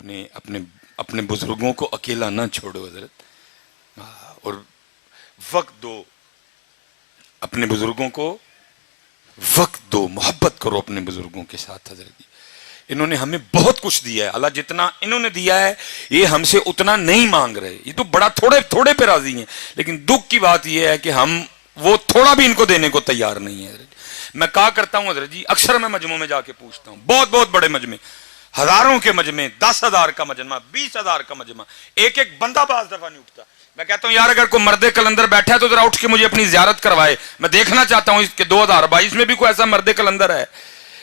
अपने अपने अपने बुजुर्गों को अकेला ना छोड़ो हजरत, और वक्त दो अपने बुजुर्गों को, वक्त दो, मोहब्बत करो अपने बुजुर्गों के साथ। हजरत इन्होंने हमें बहुत कुछ दिया है, अल्लाह जितना इन्होंने दिया है ये हमसे उतना नहीं मांग रहे, ये तो बड़ा थोड़े थोड़े पे राजी हैं, लेकिन दुख की बात ये है कि हम वो थोड़ा भी इनको देने को तैयार नहीं है। मैं कहा करता हूं हजरत जी, अक्सर मैं मजमों में जाके पूछता हूं, बहुत बहुत बड़े मजमे, हजारों के मजमे, 10,000 का मजमा, 20,000 का मजमा, एक एक बंदा बाज दफा नहीं उठता। मैं कहता हूं यार अगर कोई मर्दे कलंदर बैठा है तो जरा उठ के मुझे अपनी जियारत करवाए, मैं देखना चाहता हूं इसके 2022 में भी कोई ऐसा मर्दे कलंदर है।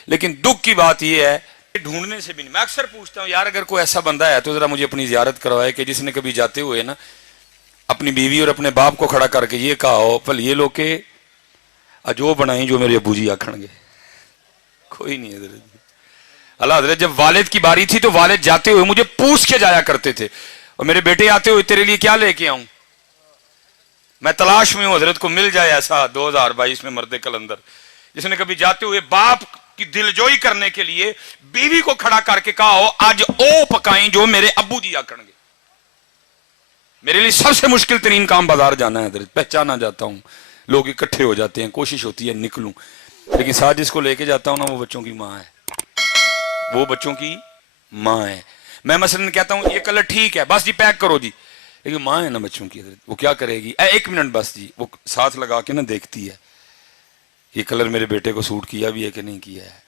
लेकिन दुख की बात यह है ढूंढने से भी नहीं। मैं अक्सर पूछता हूं यार अगर कोई ऐसा बंदा है तो जरा मुझे अपनी जियारत करवाए कि जिसने कभी जाते हुए ना अपनी बीवी और अपने बाप को खड़ा करके ये कहा हो पल ये लोग के अजो बनाई जो मेरे अबू जी आखणगे। कोई नहीं है। अल्लाह हजरत जब वालिद की बारी थी तो वालिद जाते हुए मुझे पूछ के जाया करते थे, और मेरे बेटे आते हुए तेरे लिए क्या लेके आऊं, मैं तलाश में हूं हजरत को मिल जाए ऐसा 2022 में मर्दे कलंदर जिसने कभी जाते हुए बाप की दिलजोई करने के लिए बीवी को खड़ा करके कहा हो आज ओ पकाई जो मेरे अब्बू जी आखणगे। मेरे लिए सबसे मुश्किल तरीन काम बाजार जाना है हजरत, पहचाना जाता हूं, लोग इकट्ठे हो जाते हैं, कोशिश होती है निकलूं, लेकिन साथ जिसको लेके जाता हूं ना वो बच्चों की माँ है, वो बच्चों की माँ है। मैं मसलन कहता हूं ये कलर ठीक है बस जी पैक करो जी, लेकिन माँ है ना बच्चों की, वो क्या करेगी, 1 मिनट बस जी, वो साथ लगा के ना देखती है ये कलर मेरे बेटे को सूट किया भी है कि नहीं किया है।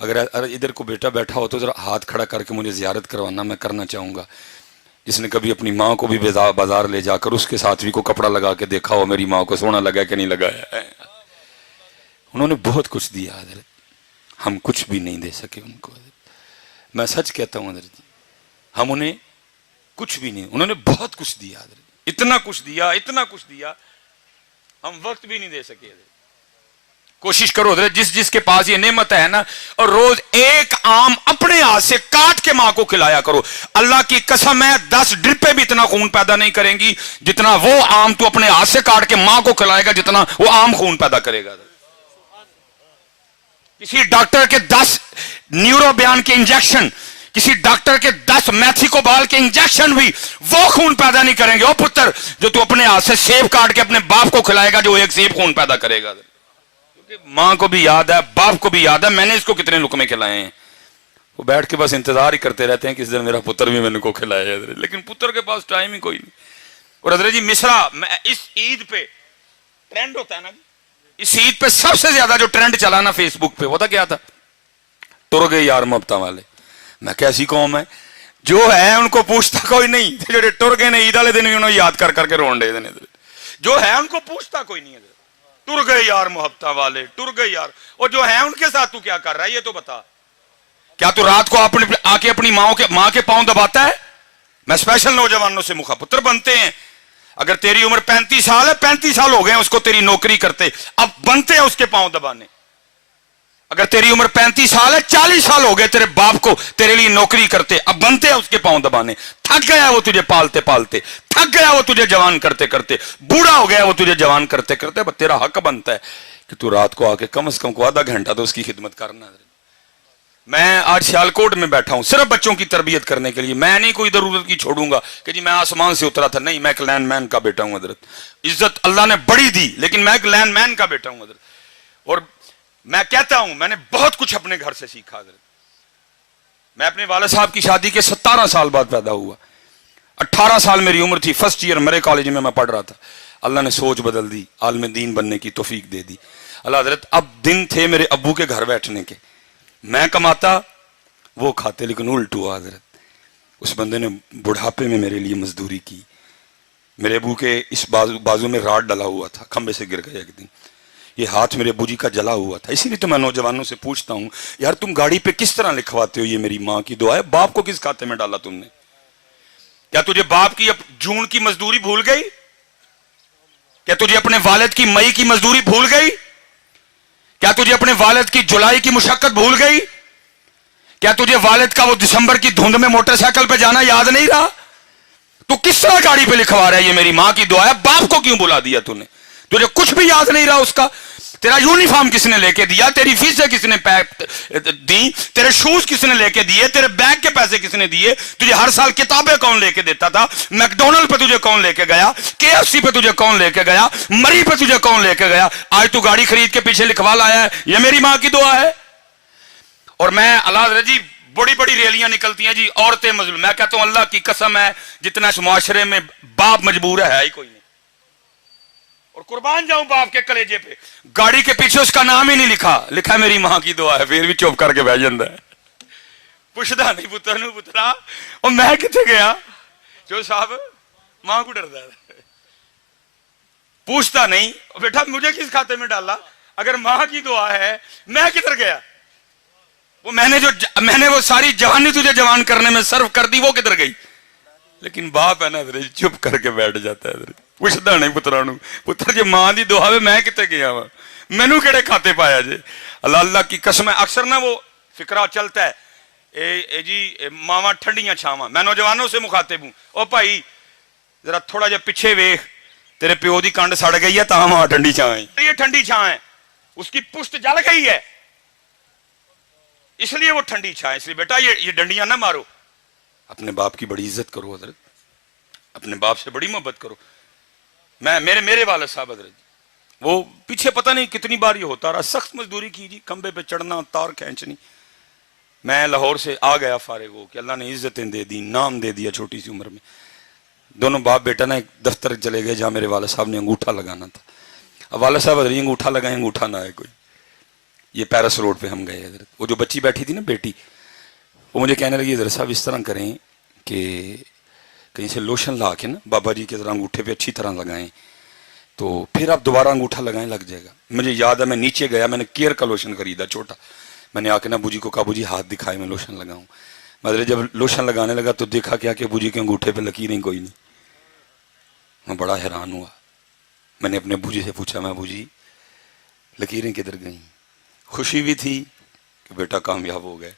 अगर इधर को बेटा बैठा हो तो जरा हाथ खड़ा करके मुझे जियारत करवाना, मैं करना चाहूंगा। जिसने कभी अपनी माँ को भी बाजार ले जाकर उसके साथ भी को कपड़ा लगा के देखा हो मेरी माँ को सोना लगा कि नहीं लगाया है। उन्होंने बहुत कुछ दिया हजरत, हम कुछ भी नहीं दे सके उनको। मैं सच कहता हूं हजरत, हम उन्हें कुछ भी नहीं, उन्होंने बहुत कुछ दिया हजरत, इतना कुछ दिया, इतना कुछ दिया, हम वक्त भी नहीं दे सके हजरत। कोशिश करो हजरत जिस जिसके पास ये नेमत है ना, और रोज एक आम अपने हाथ से काट के मां को खिलाया करो। अल्लाह की कसम है 10 ड्रिपें भी इतना खून पैदा नहीं करेंगी जितना वो आम तू अपने हाथ से काट के मां को खिलाएगा, जितना वो आम खून पैदा करेगा। किसी डॉक्टर के 10 न्यूरो बयान के इंजेक्शन, किसी डॉक्टर के 10 मैथिकोबाल के इंजेक्शन भी वो खून पैदा नहीं करेंगे ओ पुत्र जो तू अपने हाथ से सेब काट के अपने बाप को खिलाएगा, जो एक सेब खून पैदा करेगा। क्योंकि मां को भी याद है, बाप को भी याद है मैंने इसको कितने लुकमे खिलाए हैं। वो बैठ के बस इंतजार ही करते रहते हैं कि इस दिन मेरा पुत्र भी मैंने को खिलाया, लेकिन पुत्र के पास टाइम ही कोई नहीं। और हजरत जी मिसरा इस ईद पे ट्रेंड होता है ना, इस ईद पे सबसे ज्यादा जो ट्रेंड चला ना फेसबुक पे, वो था क्या था, टुर गए यार मोहब्बतां वाले। मैं कैसी कौम है जो है उनको पूछता कोई नहीं, जो टुर गए ने ईद वाले दिन भी उन्होंने याद कर करके रोन दे देने, जो है उनको पूछता कोई नहीं है। टुर गए यार मोहब्बतां वाले, टुर गए यार, और जो है उनके साथ तू क्या कर रहा है ये तो बता। क्या तू रात को अपने आके अपनी मां के पांव दबाता है? मैं स्पेशल नौजवानों से मुखा, पुत्र बनते हैं, अगर तेरी उम्र 35 साल है, 35 साल हो गए उसको तेरी नौकरी करते, अब बनते हैं उसके पांव दबाने। अगर तेरी उम्र 35 साल है, 40 साल हो गए तेरे बाप को तेरे लिए नौकरी करते, अब बनते हैं उसके पांव दबाने। थक गया वो तुझे पालते पालते, थक गया वो तुझे जवान करते करते, बूढ़ा हो गया वो तुझे जवान करते करते, अब तेरा हक बनता है कि तू रात को आके कम से कम को आधा घंटा तो उसकी खिदमत करना। मैं आज सियालकोट में बैठा हूं सिर्फ बच्चों की तरबियत करने के लिए। मैं नहीं कोई जरूरत की छोड़ूंगा कि जी मैं आसमान से उतरा था, नहीं, मैं एक लैंडमैन का बेटा हूं हजरत। इज्जत अल्लाह ने बड़ी दी लेकिन मैं एक लैंडमैन का बेटा हूं हजरत। और मैं कहता हूं मैंने बहुत कुछ अपने घर से सीखा हजरत। मैं अपने वाले साहब की शादी के 17 साल बाद पैदा हुआ, 18 साल मेरी उम्र थी, फर्स्ट ईयर मेरे कॉलेज में मैं पढ़ रहा था। अल्लाह ने सोच बदल दी, आलिम दीन बनने की तौफीक दे दी अल्लाह हजरत। अब दिन थे मेरे अब्बू के घर बैठने के, मैं कमाता वो खाते, लेकिन उल्ट हुआ हजरत। उस बंदे ने बुढ़ापे में मेरे लिए मजदूरी की। मेरे अबू के इस बाजू में राड डला हुआ था, खंबे से गिर गया एक दिन, ये हाथ मेरे अबू जी का जला हुआ था। इसीलिए तो मैं नौजवानों से पूछता हूं यार तुम गाड़ी पे किस तरह लिखवाते हो ये मेरी माँ की दुआ है, बाप को किस खाते में डाला तुमने? क्या तुझे बाप की अब जून की मजदूरी भूल गई? क्या तुझे अपने वालिद की मई की मजदूरी भूल गई? क्या तुझे अपने वालिद की जुलाई की मुशक्कत भूल गई? क्या तुझे वालिद का वो दिसंबर की धुंध में मोटरसाइकिल पे जाना याद नहीं रहा? तू किस तरह गाड़ी पे लिखवा रहा है ये मेरी मां की दुआ है, बाप को क्यों बुला दिया तूने? तुझे कुछ भी याद नहीं रहा उसका? तेरा यूनिफॉर्म किसने लेके दिया, तेरी फीसें किसने दी, तेरे शूज किसने लेके दिए, तेरे बैग के पैसे किसने दिए, तुझे हर साल किताबें कौन लेके देता था, मैकडोनल्ड पे तुझे कौन लेके गया, केएफसी पे तुझे कौन लेके गया, मरी पे तुझे कौन लेके गया, आज तू गाड़ी खरीद के पीछे लिखवा लाया है, ये मेरी मां की दुआ है। और मैं अल्लाह जी बड़ी बड़ी रैलियां निकलती हैं जी, औरतें मजलूम, मैं कहता हूं अल्लाह की कसम है जितना इस मुआशरे में बाप मजबूर है ही कोई नहीं, और कुर्बान जाऊं बाप के कलेजे पे, गाड़ी के पीछे उसका नाम ही नहीं लिखा, लिखा मेरी मां की दुआ है, फिर भी चुप करके बह जाता है, पुछदा नहीं पुत्र नूं पुत्रा और मैं किथे गया, जो साहब मां को डरदा है, पूछता नहीं बेटा मुझे किस खाते में डाला, अगर मां की दुआ है मैं किधर गया, वो मैंने वो सारी जवानी तुझे जवान करने में सर्व कर दी, वो किधर गई। लेकिन बाप है ना चुप करके बैठ जाता है, पुछदा नहीं पुत्रा नूं पुत्र जे मां दी दुआ वे मैं किते गया वा, मैनू केड़े खाते पाया जे। अल्लाह अल्लाह की कसम है, अक्सर ना वो फिक्रा चलता है ए जी मावा ठंडियां छावां, मैं नौजवानों से मुखातिब हूं, ओ भाई जरा थोड़ा जा पीछे वेख, तेरे प्यो दी कंड सड़ गई है तां मां ठंडी छां है, ये ठंडी छां है, उसकी पुष्ट जल गई है इसलिए वो ठंडी छां है, इसलिए बेटा ये डंडियां ना मारो, अपने बाप की बड़ी इज्जत करो हजरत, अपने बाप से बड़ी मोहब्बत करो। मैं मेरे वाले साहब हजरत वो पीछे पता नहीं कितनी बार ये होता रहा, सख्त मजदूरी की जी, खंबे पे चढ़ना तार खींचनी, मैं लाहौर से आ गया फारिग हो कि अल्लाह ने इज्जतें दे दी, नाम दे दिया छोटी सी उम्र में। दोनों बाप बेटा ना एक दफ्तर चले गए जहां मेरे वाले साहब ने अंगूठा लगाना था, अब वाले साहब हजरत अंगूठा लगाए, अंगूठा ना आए कोई, ये पैरिस रोड पे हम गए हजरत, वो जो बच्ची बैठी थी ना बेटी, वो मुझे कहने लगी हजरत साहब इस तरह करें कि कहीं से लोशन ला के ना बाबा जी के तरह अंगूठे पे अच्छी तरह लगाएं तो फिर आप दोबारा अंगूठा लगाएं लग जाएगा। मुझे याद है मैं नीचे गया, मैंने केयर का लोशन खरीदा छोटा, मैंने आके ना बूजी को कहा बूजी हाथ दिखाए मैं लोशन लगाऊं, मतलब जब लोशन लगाने लगा तो देखा क्या कि बूजी के अंगूठे पे लकीरें कोई नहीं, मैं बड़ा हैरान हुआ, मैंने अपने बूजी से पूछा मैं बूजी लकीरें किधर गई, खुशी भी थी कि बेटा कामयाब हो गए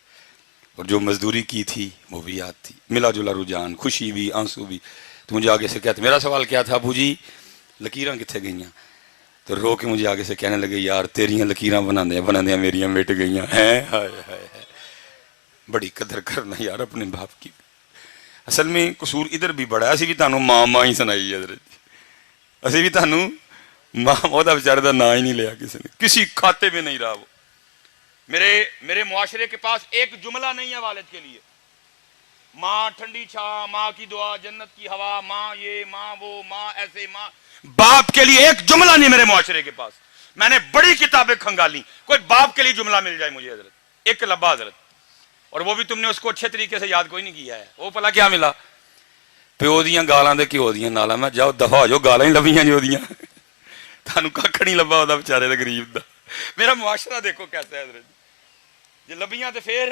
और जो मजदूरी की थी वो भी याद थी, मिला जुला रुझान, खुशी भी आंसू भी। तो मुझे आगे से कहते, मेरा सवाल क्या था बूजी लकीरां किथे गईयां, तो रो के मुझे आगे से कहने लगे यार तेरियां लकीरां बनांदे मेरियां मिट गईयां हैं, हाय हाय बड़ी कदर करना यार अपने बाप की। असल में कसूर इधर भी बड़ा, असी भी तुहानू मां ही सुनाई है, असी भी तुहानू मां, ओहदा बेचारे दा नां ही नहीं लिया किसी ने, किसी खाते में नहीं रहा वो। मेरे मुआशरे के पास एक जुमला नहीं है वालिद के लिए, माँ ठंडी छां, माँ की दुआ, जन्नत की हवा, माँ ये माँ वो माँ ऐसे, माँ बाप के लिए एक जुमला नहीं मेरे मुआशरे के पास। मैंने बड़ी किताबें खंगाली, कोई बाप के लिए जुमला मिल जाए मुझे हजरत, एक लब्बा हजरत, और वो भी तुमने उसको अच्छे तरीके से याद कोई नहीं किया है। वो भला क्या मिला, प्यो दियां गालां दे घ्यो दियां नालां, मैं जाओ दफा हो जाओ, गालां ही लभियां जो दियां, थानू कख नहीं लब्बा ओहदा बेचारे दा गरीब दा। मेरा मुआशरा देखो कैसा है हजरत, जे लभियां ते फिर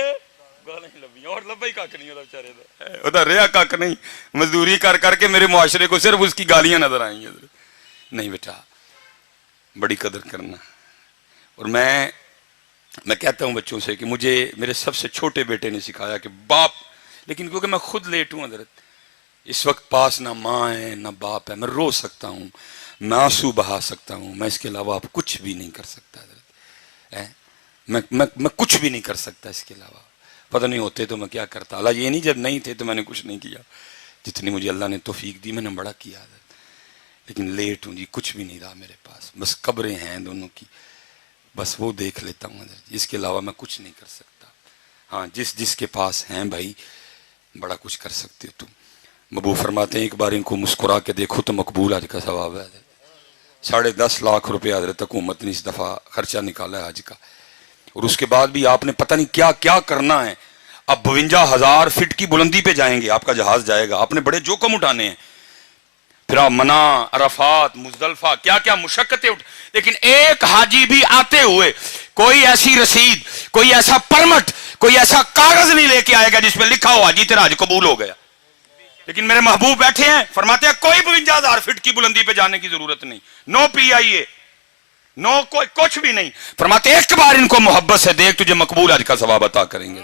गालां ही लभियां, और लब्बा ही कख नहीं ओहदा बेचारे दा, ओहदा रेहा कख नहीं, मजदूरी कर करके मेरे मुआशरे को सिर्फ उसकी गालियां नजर आई हजरत। नहीं बेटा बड़ी कदर करना। और मैं कहता हूं बच्चों से कि मुझे मेरे सबसे छोटे बेटे ने सिखाया कि बाप, लेकिन क्योंकि मैं खुद लेट हूं हजरत, इस वक्त पास ना माँ है ना बाप है, मैं रो सकता हूँ, मैं आंसू बहा सकता हूँ, मैं इसके अलावा आप कुछ भी नहीं कर सकता हजरत, मैं कुछ भी नहीं कर सकता इसके अलावा। पता नहीं होते तो मैं क्या करता, अल्लाह ये नहीं जब नहीं थे तो मैंने कुछ नहीं किया, जितनी मुझे अल्लाह ने तौफीक दी मैंने बड़ा किया हजरत, लेकिन लेट हूँ जी, कुछ भी नहीं रहा मेरे पास, बस कब्रें हैं दोनों की, बस वो देख लेता हूँ हजरत, इसके अलावा मैं कुछ नहीं कर सकता। हाँ जिसके पास हैं भाई बड़ा कुछ कर सकते हो तुम। मबू फरमाते हैं एक बार इनको मुस्कुरा के देखो तो मकबूल हज का सवाब है। 10.5 लाख रुपया हजरत हुकूमत ने इस दफ़ा खर्चा निकाला है हज का, और उसके बाद भी आपने पता नहीं क्या क्या करना है। अब 52,000 फीट की बुलंदी पे जाएंगे, आपका जहाज जाएगा, आपने बड़े जोखम उठाने हैं, फिर आप मना, अरफात, मुजदलफा, क्या क्या मुशक्कतें लेकिन एक हाजी भी आते हुए कोई ऐसी रसीद, कोई ऐसा परमट, कोई ऐसा कागज नहीं लेके आएगा जिसमें लिखा हो हाजी तेरा हज कबूल हो गया। लेकिन मेरे महबूब बैठे हैं, फरमाते हैं कोई 52,000 फीट की बुलंदी पे जाने की जरूरत नहीं, नो PIA, नो कोई कुछ भी नहीं, फरमाते एक बार इनको मोहब्बत से देख तुझे मकबूल हज का सवाब अता करेंगे।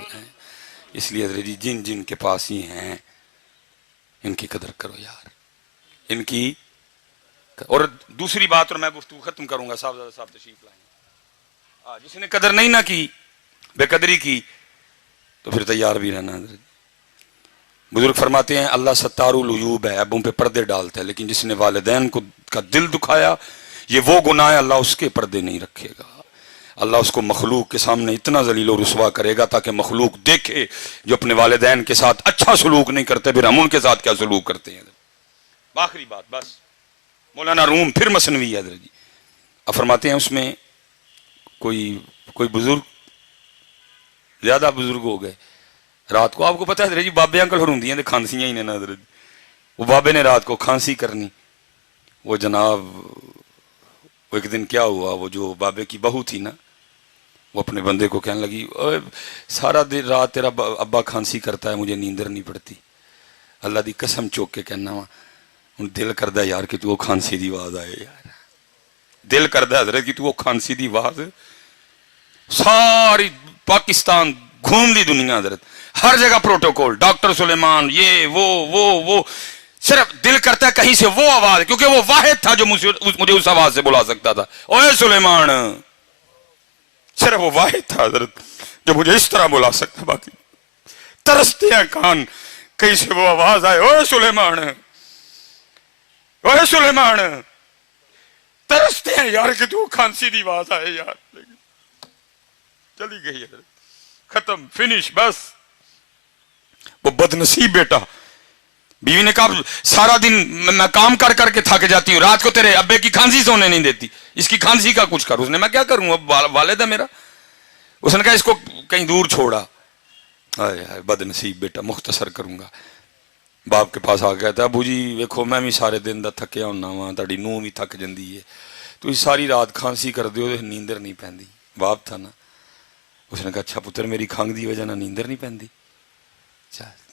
इसलिए जी जिन के पास ही हैं इनकी कदर करो यार, इनकी। और दूसरी बात, और मैं गुफ्तगू खत्म करूंगा, साहब तशरीफ लाएंगे। जिसने कदर नहीं ना की, बेकदरी की, तो फिर तैयार भी रहना। बुजुर्ग फरमाते हैं अल्लाह सत्तारुल उयूब है, ऐबों पे पर्दे डालता है, लेकिन जिसने वालिदैन को का दिल दुखाया, ये वो गुनाह है, अल्लाह उसके पर्दे नहीं रखेगा। अल्लाह उसको मखलूक के सामने इतना जलील और रुसवा करेगा ताकि मखलूक देखे जो अपने वालिदैन के साथ अच्छा सलूक नहीं करते, फिर हम उनके साथ क्या सलूक करते हैं। आखिरी बात बस, मौलाना रूम फिर मसनवी है जी। अब फरमाते हैं उसमें कोई बुजुर्ग, ज्यादा बुजुर्ग हो गए, रात को आपको पता है जी बाबे अंकल होंगी ने खांसियां ही ने ना, वो बाबे ने रात को खांसी करनी। वो जनाब वो एक दिन क्या हुआ, वो जो बाबे की बहू थी ना, वो अपने बंदे को कहने लगी, ओए सारा दिन रात तेरा अब्बा खांसी करता है, मुझे नींदर नहीं पड़ती। अल्लाह दी कसम चौक के कहना वा, हूँ दिल करदा यार कि तू वो खांसी दी आवाज आए यार, दिल करदा हजरत कि तू वो खांसी दी आवाज सारी पाकिस्तान घूम ली दुनिया हजरत, हर जगह प्रोटोकॉल, डॉक्टर सुलेमान, ये वो सिर्फ दिल करता है कहीं से वो आवाज, क्योंकि वो वाहिद था जो मुझे उस आवाज से बुला सकता था। ओए सुलेमान, सिर्फ वो वाहिद था हजरत जो मुझे इस तरह बुला सकता, बाकी तरसते हैं कान कहीं से वो आवाज आए, ओए सुलेमान, ओए सुलेमान, तरसते हैं यार कि तू खांसी दी आवाज आए यार। चली गई हजरत, खत्म, फिनिश, बस। वो बदनसीब बेटा, बीवी ने कहा सारा दिन मैं काम कर करके थक जाती हूँ, रात को तेरे अब्बे की खांसी सोने नहीं देती, इसकी खांसी का कुछ कर। उसने, मैं क्या करूं, अब वालिद है मेरा। उसने कहा इसको कहीं दूर छोड़ा। बदनसीब बेटा, मुख्तसर करूंगा। बाप के पास आ गया था, अबू जी वेखो मैं भी सारे दिन का थकिया होना वा, ताड़ी नूह भी थक जाती है, तुम सारी रात खांसी कर दो, नींदर नहीं पैंदी। बाप था ना, उसने कहा अच्छा पुत्र मेरी खंघ की वजह नींदर नहीं पैंदी,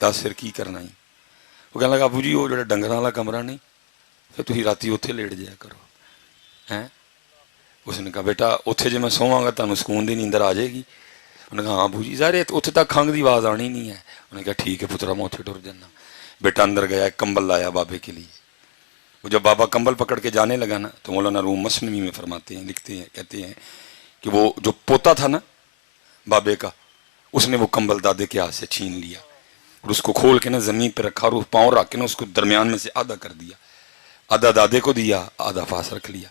दस फिर की करना ही। वो कहने लगा अबू जी वो जो डंगर वाला कमरा नहीं, फिर तुम राती उत्थे लेट जाया करो हैं। उसने कहा बेटा उत्थे जे मैं सोवांगा तुहानू सुकून की नींदर आ जाएगी। उन्हें कहा हाँ अबू जी सारे उत्थे तक खंघ की आवाज़ आनी नहीं है। उन्हें कहा ठीक है पुत्रा मैं उत्थे टुर जाना। बेटा अंदर गया, कंबल लाया बाबे के लिए। वो जब बाबा कंबल पकड़ के जाने लगा ना, तो मौलाना रूम मसनवी में फरमाते हैं, लिखते हैं, कहते हैं कि वो जो पोता था ना बाबे का, उसने वो कंबल दादे के हाथ से छीन लिया और उसको खोल के ना जमीन पे रखा और पाँव रख के ना उसको दरमियान में से आधा कर दिया, आधा दादे को दिया, आधा पास रख लिया।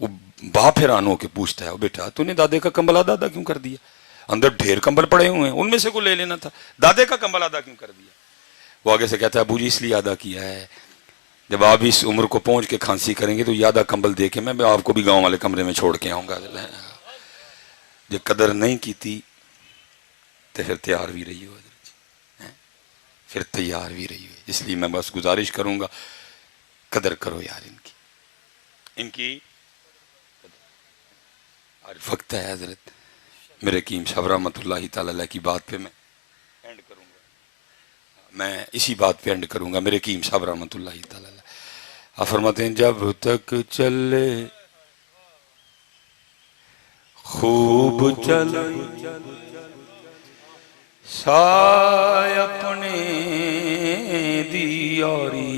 वो बाप हैरान होके पूछता है, बेटा तूने दादे का कंबल आधा आधा क्यों कर दिया, अंदर ढेर कंबल पड़े हुए हैं, उनमें से को ले लेना था, दादे का कंबल आधा क्यों कर दिया। वो आगे से कहता है अबू जी इसलिए आधा किया है, जब आप इस उम्र को पहुंच के खांसी करेंगे तो ये आधा कंबल दे के मैं आपको भी गाँव वाले कमरे में छोड़ के आऊंगा। जो कदर नहीं की थी तो फिर तैयार भी रही हो, फिर तैयार भी रही हो। इसलिए मैं बस गुजारिश करूंगा कदर करो यार इनकी। आज वक्त है हजरत मेरे कीम साहब रहमतुल्लाहि तआला अलैह की बात पे मैं एंड करूंगा, मैं इसी बात पे एंड करूंगा। मेरे कीम साहब रहमतुल्लाहि तआला अलैह फरमाते हैं जब तक चले खूब चले साय अपने दी यारी,